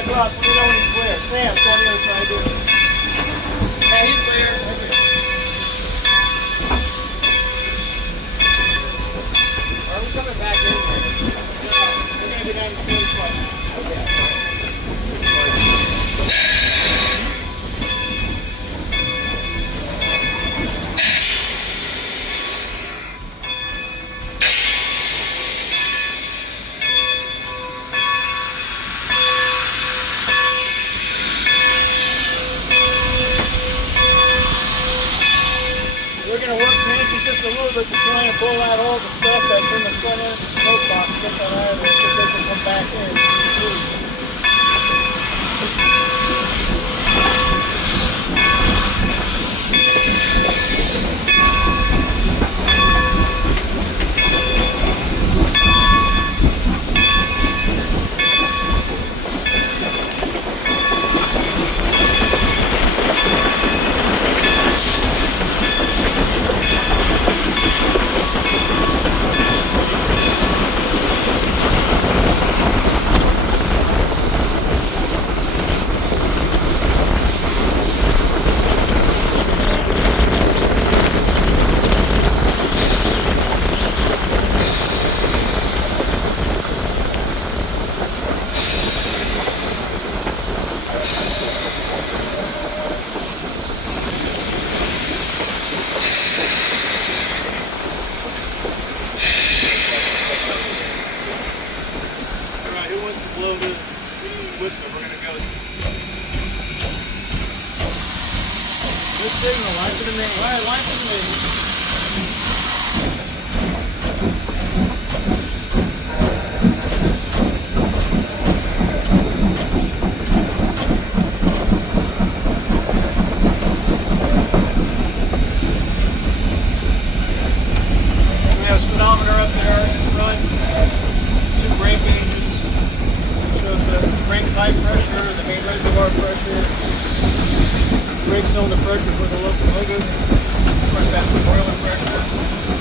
across. Let me know when he's clear. Sam, go on the other side, dude. Yeah, he's clear. Are we coming back in there? No, we're going to go down the same spot. Okay. We're going to work Nancy just a little bit to try and pull out all the stuff that's in the front end smoke box. Get that out of there so they can come back in. Blow this whistle, we're gonna go. Good signal, line to the main. Alright, line to the main. We have a speedometer up there in front, 2 brake gauges. Shows the brake high pressure, the main reservoir pressure, brake cylinder pressure for the locomotive. Of course, that's the boiler pressure.